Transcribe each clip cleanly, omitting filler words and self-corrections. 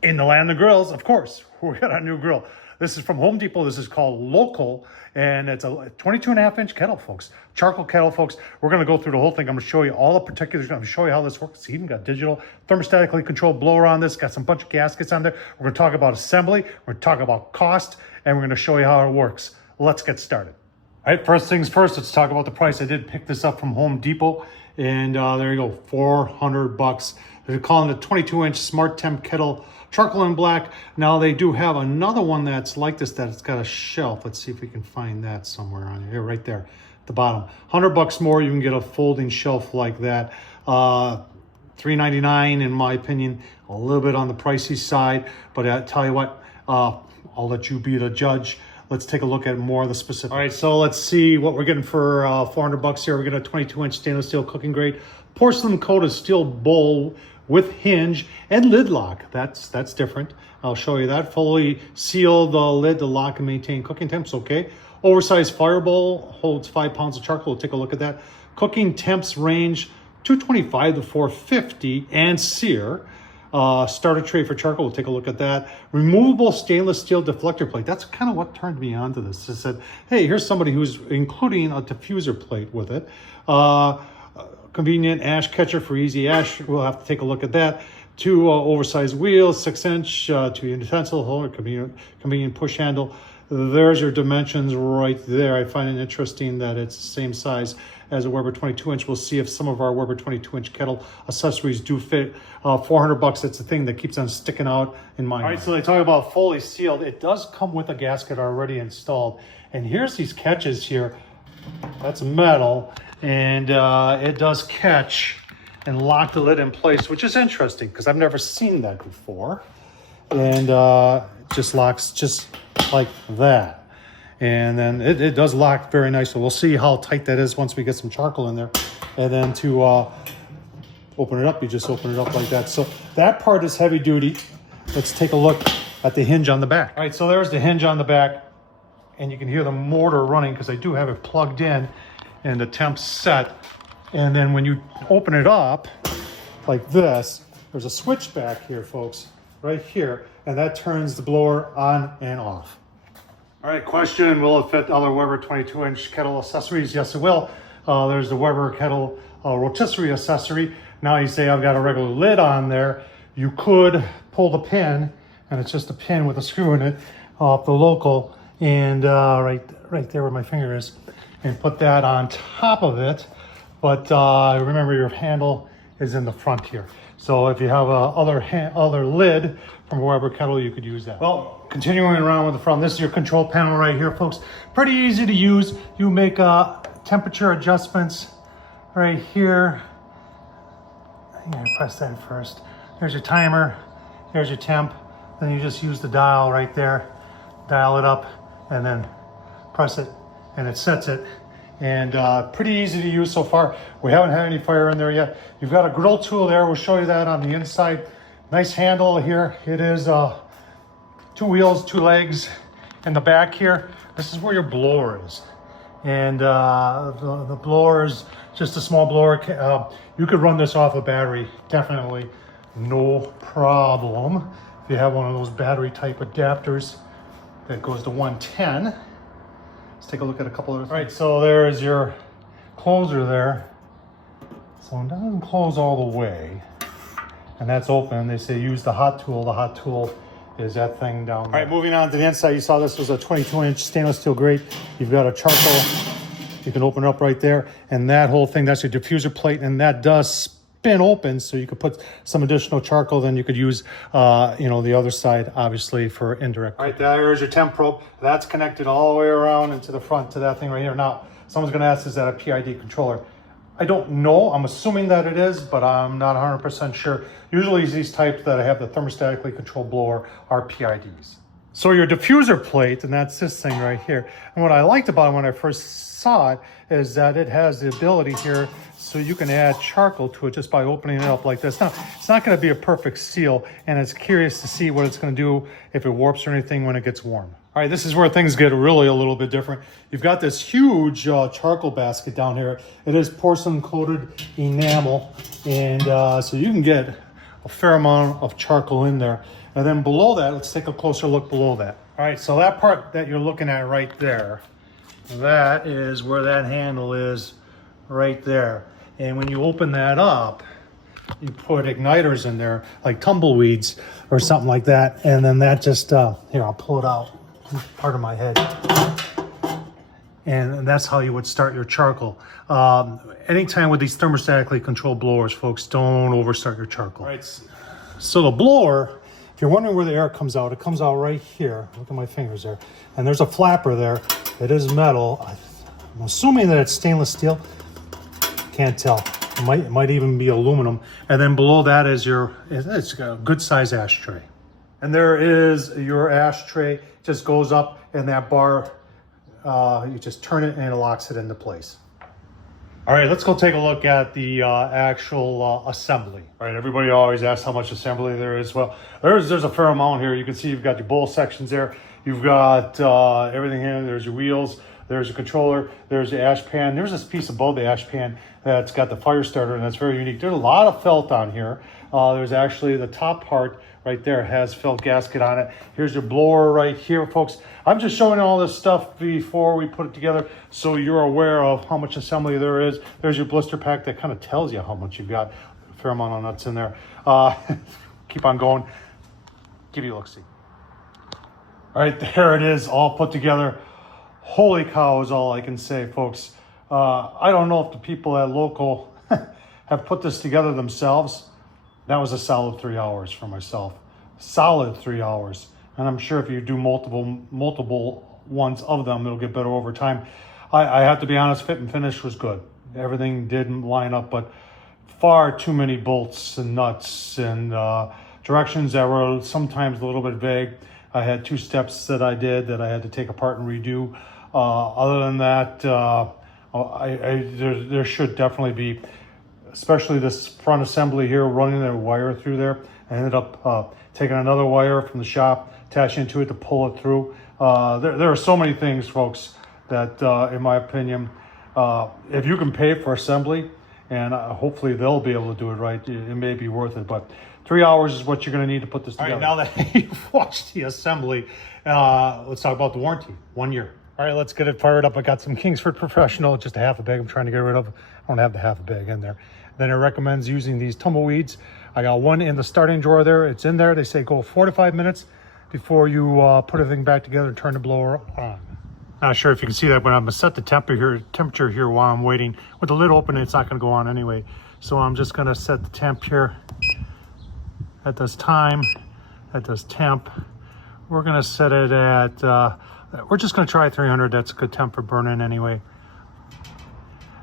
In the land of grills, of course, we got a new grill. This is from Home Depot. This is called LoCo, and it's a 22.5-inch kettle, folks. Charcoal kettle, folks. We're going to go through the whole thing. I'm going to show you all the particulars. I'm going to show you how this works. It's even got digital thermostatically controlled blower on this. Got some bunch of gaskets on there. We're going to talk about assembly. We're going to talk about cost, and we're going to show you how it works. Let's get started. All right, first things first, let's talk about the price. I did pick this up from Home Depot, and there you go, $400. They're calling it a 22-inch Smart Temp Kettle, charcoal and black. Now they do have another one that's like this, that it's got a shelf. Let's see if we can find that somewhere on here, right there at the bottom. $100 more, you can get a folding shelf like that. $3.99 in my opinion, a little bit on the pricey side, but I tell you what, I'll let you be the judge. Let's take a look at more of the specifics. All right, so let's see what we're getting for $400 here. We're getting a 22-inch stainless steel cooking grade, porcelain coated steel bowl with hinge and lid lock. That's different. I'll show you that. Fully sealed lid to lock and maintain cooking temps, okay. Oversized fire bowl, holds 5 pounds of charcoal. We'll take a look at that. Cooking temps range 225 to 450 and sear. Starter tray for charcoal, we'll take a look at that. Removable stainless steel deflector plate. That's kind of what turned me on to this. I said, hey, here's somebody who's including a diffuser plate with it. Convenient ash catcher for easy ash. We'll have to take a look at that. 2 oversized wheels, 6-inch, 2 utensil holder, convenient push handle. There's your dimensions right there. I find it interesting that it's the same size as a Weber 22-inch. We'll see if some of our Weber 22-inch kettle accessories do fit. $400, that's the thing that keeps on sticking out in my mind. All right, so they talk about fully sealed. It does come with a gasket already installed. And here's these catches here. That's metal, and it does catch and lock the lid in place, which is interesting because I've never seen that before. And it just locks just like that. And then it does lock very nicely. We'll see how tight that is once we get some charcoal in there. And then to open it up, you just open it up like that. So that part is heavy duty. Let's take a look at the hinge on the back. All right, so there's the hinge on the back. And you can hear the motor running because I do have it plugged in and the temps set. And then when you open it up like this, there's a switch back here, folks, right here. And that turns the blower on and off. All right, question, will it fit other Weber 22-inch kettle accessories? Yes, it will. There's the Weber kettle rotisserie accessory. Now you say I've got a regular lid on there. You could pull the pin, and it's just a pin with a screw in it, off the LoCo, and right there where my finger is, and put that on top of it. But remember, your handle is in the front here. So if you have a other lid from a Weber kettle, you could use that. Well, continuing around with the front, this is your control panel right here, folks. Pretty easy to use. You make temperature adjustments right here. I'm gonna press that first. There's your timer. There's your temp. Then you just use the dial right there. Dial it up and then press it and it sets it. And pretty easy to use so far. We haven't had any fire in there yet. You've got a grill tool there. We'll show you that on the inside. Nice handle here. It is 2 wheels, 2 legs. In the back here, this is where your blower is. And the blower is just a small blower. You could run this off a battery, definitely, no problem. If you have one of those battery type adapters that goes to 110. Let's take a look at a couple of those. All right, so there's your closer there. So it doesn't close all the way. And that's open. They say use the hot tool. The hot tool is that thing down there. All right, moving on to the inside. You saw this was a 22-inch stainless steel grate. You've got a charcoal. You can open it up right there. And that whole thing, that's your diffuser plate. And that does spin open, so you could put some additional charcoal. Then you could use, the other side, obviously, for indirect. All right, there's your temp probe. That's connected all the way around into the front to that thing right here. Now, someone's going to ask, is that a PID controller? I don't know. I'm assuming that it is, but I'm not 100% sure. Usually these types that have the thermostatically controlled blower are PIDs. So your diffuser plate, and that's this thing right here. And what I liked about it when I first saw it is that it has the ability here so you can add charcoal to it just by opening it up like this. Now, it's not going to be a perfect seal, and it's curious to see what it's going to do if it warps or anything when it gets warm. All right, this is where things get really a little bit different. You've got this huge charcoal basket down here. It is porcelain coated enamel, and so you can get a fair amount of charcoal in there. And then below that, let's take a closer look below that. All right, so that part that you're looking at right there, that is where that handle is right there. And when you open that up, you put igniters in there, like tumbleweeds or something like that. And then that just, here, I'll pull it out, part of my head. And that's how you would start your charcoal. Anytime with these thermostatically controlled blowers, folks, don't overstart your charcoal. All right, so the blower, if you're wondering where the air comes out, it comes out right here. Look at my fingers there. And there's a flapper there. It is metal. I'm assuming that it's stainless steel. Can't tell. It might even be aluminum. And then below that is it's a good size ashtray. And there is your ashtray, just goes up, and that bar, you just turn it and it locks it into place. All right, let's go take a look at the actual assembly. All right, everybody always asks how much assembly there is. Well, there's a fair amount here. You can see you've got your bowl sections there. You've got everything here. There's your wheels. There's a controller. There's the ash pan. There's this piece above the ash pan that's got the fire starter, and that's very unique. There's a lot of felt on here. There's actually the top part right there has felt gasket on it. Here's your blower right here, folks. I'm just showing all this stuff before we put it together so you're aware of how much assembly there is. There's your blister pack that kind of tells you how much you've got. A fair amount of nuts in there. Keep on going. Give you a look-see. All right, there it is, all put together. Holy cow is all I can say, folks. I don't know if the people at LoCo have put this together themselves. That was a solid 3 hours for myself. Solid 3 hours. And I'm sure if you do multiple ones of them, it'll get better over time. I have to be honest, fit and finish was good. Everything didn't line up, but far too many bolts and nuts and directions that were sometimes a little bit vague. I had 2 steps that I did that I had to take apart and redo. Other than that, there should definitely be, especially this front assembly here, running a wire through there. I ended up taking another wire from the shop, attaching it to it to pull it through. There are so many things, folks, that in my opinion, if you can pay for assembly, and hopefully they'll be able to do it right, it may be worth it. But 3 hours is what you're going to need to put this together. All right, now that you've watched the assembly, let's talk about the warranty. 1 year. All right, let's get it fired up. I got some Kingsford Professional, just a half a bag I'm trying to get rid of. I don't have the half a bag in there. Then it recommends using these tumbleweeds. I got one in the starting drawer there. It's in there. They say go 4 to 5 minutes before you put everything back together and turn the blower on. Not sure if you can see that, but I'm gonna set the temperature here while I'm waiting. With the lid open, it's not gonna go on anyway. So I'm just gonna set the temp here. That does time, that does temp. We're gonna set it at, we're just gonna try 300. That's a good temp for burning anyway.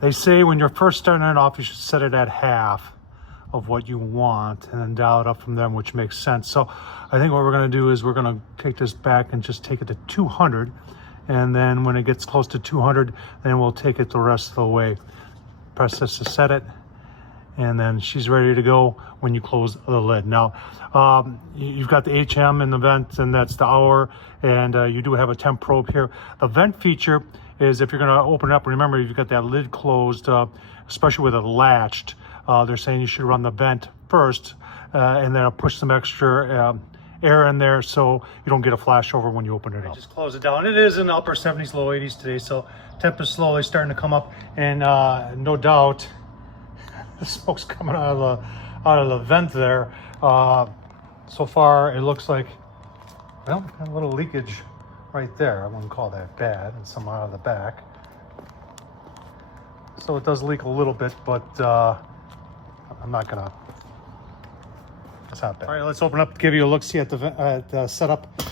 They say when you're first starting it off, you should set it at half of what you want and then dial it up from there, which makes sense. So I think what we're gonna do is we're gonna take this back and just take it to 200. And then when it gets close to 200, then we'll take it the rest of the way. Press this to set it. And then she's ready to go when you close the lid. Now, you've got the HM in the vent, and that's the hour, and you do have a temp probe here. The vent feature is if you're gonna open it up, remember you've got that lid closed, especially with it latched, they're saying you should run the vent first, and then push some extra air in there so you don't get a flashover when you open it up. Just close it down. It is in the upper 70s, low 80s today, so temp is slowly starting to come up, and no doubt the smoke's coming out of the vent there. So far, it looks like, well, got a little leakage right there. I wouldn't call that bad, and some out of the back. So it does leak a little bit, but I'm not gonna. It's not bad. All right, let's open up, give you a look-see at the setup.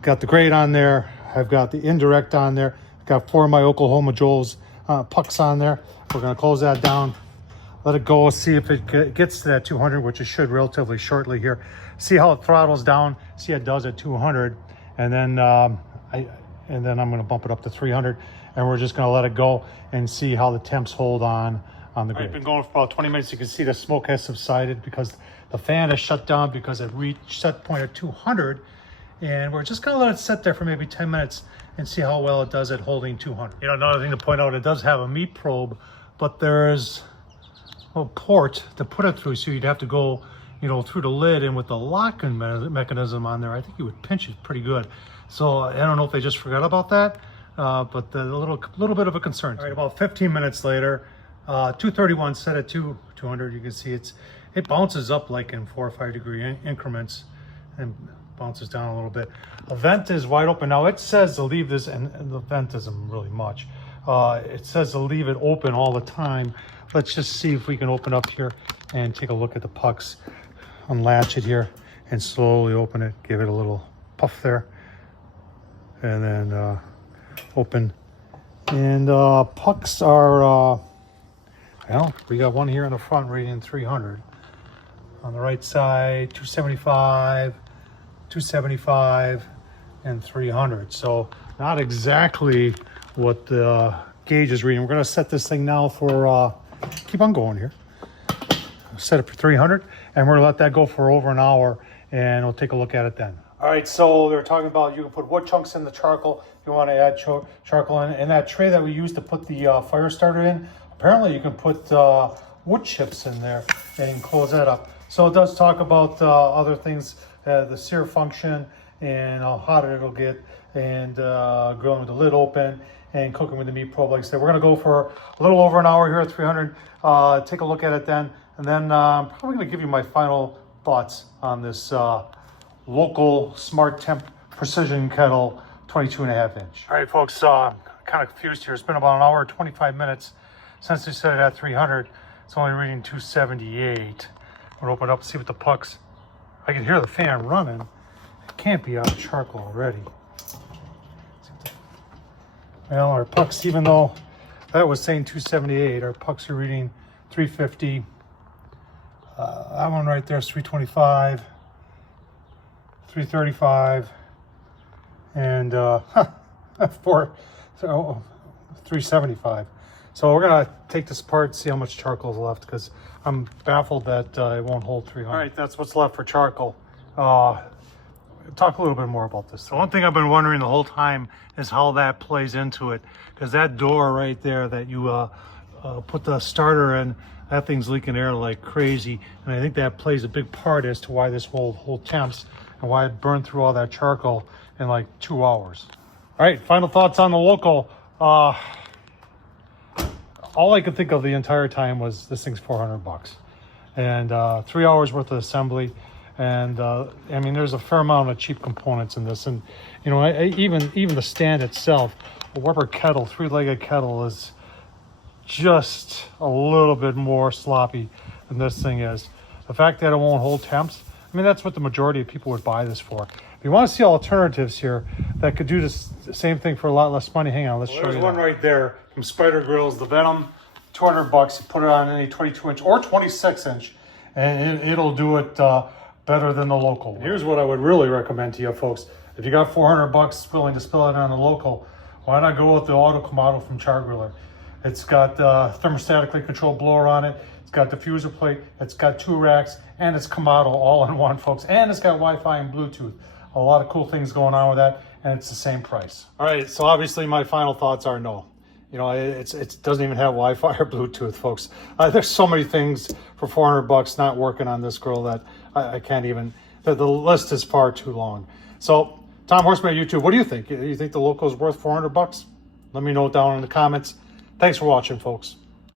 Got the grate on there. I've got the indirect on there. I've got 4 of my Oklahoma Joel's pucks on there. We're gonna close that down, let it go, see if it gets to that 200, which it should relatively shortly here. See how it throttles down, see how it does at 200, and then I'm gonna bump it up to 300, and we're just gonna let it go and see how the temps hold on the grate. I've been going for about 20 minutes. You can see the smoke has subsided because the fan is shut down because it reached set point at 200, and we're just gonna let it sit there for maybe 10 minutes and see how well it does at holding 200. You know, another thing to point out, it does have a meat probe, but there's a port to put it through, so you'd have to go you know, through the lid, and with the locking mechanism on there, I think you would pinch it pretty good. So I don't know if they just forgot about that, but a little bit of a concern. All right, about 15 minutes later, 231 set at 200. You can see it bounces up like in 4 or 5 degree increments and bounces down a little bit. The vent is wide open. Now it says to leave this, and the vent isn't really much. It says to leave it open all the time. Let's just see if we can open up here and take a look at the pucks. Unlatch it here and slowly open it. Give it a little puff there. And then open. And pucks are, well, we got one here in the front reading 300. On the right side, 275, 275, and 300. So not exactly what the gauge is reading. We're going to set this thing now for, keep on going here. Set it for 300, and we're going to let that go for over an hour, and we'll take a look at it then. All right, so they're talking about you can put wood chunks in the charcoal if you want to add charcoal in. And that tray that we used to put the fire starter in, apparently you can put wood chips in there and close that up. So it does talk about other things, the sear function and how hot it'll get, and grilling with the lid open and cooking with the meat probe. Like I said, we're going to go for a little over an hour here at 300. Take a look at it then, and then I'm probably going to give you my final thoughts on this LoCo Smart Temp Precision Kettle 22.5 inch. All right, folks, I'm kind of confused here. It's been about an hour and 25 minutes since we set it at 300. It's only reading 278. I'm gonna open it up and see what the pucks. I can hear the fan running. It can't be out of charcoal already. Well, our pucks, even though that was saying 278, our pucks are reading 350. That one right there is 325, 335, and 375. So we're gonna take this apart, see how much charcoal is left, because I'm baffled that it won't hold 300. All right, that's what's left for charcoal. Talk a little bit more about this. The one thing I've been wondering the whole time is how that plays into it, because that door right there that you put the starter in, that thing's leaking air like crazy, and I think that plays a big part as to why this will hold temps and why it burned through all that charcoal in like 2 hours. All right, final thoughts on the LoCo. All I could think of the entire time was this thing's $400, and 3 hours worth of assembly. And I mean, there's a fair amount of cheap components in this, and you know, even the stand itself, a Weber kettle, 3-legged kettle, is just a little bit more sloppy than this thing is. The fact that it won't hold temps, I mean, that's what the majority of people would buy this for. If you want to see alternatives here that could do the same thing for a lot less money, hang on, let's show you. There's one right there from Spider Grills, the Venom, $200. You put it on any 22-inch or 26-inch, and it'll do it better than the LoCo. Here's what I would really recommend to you folks. If you got $400 willing to spill it on the LoCo, why not go with the Auto Kamado from Char Griller? It's got thermostatically controlled blower on it. It's got diffuser plate. It's got 2 racks, and it's Kamado all in one, folks. And it's got Wi-Fi and Bluetooth. A lot of cool things going on with that, and it's the same price. All right, so obviously my final thoughts are no. You know, it doesn't even have Wi-Fi or Bluetooth, folks. There's so many things for $400 not working on this grill that I can't even, the list is far too long. So, Tom Horseman at YouTube, what do you think? You think the LoCo is worth $400? Let me know down in the comments. Thanks for watching, folks.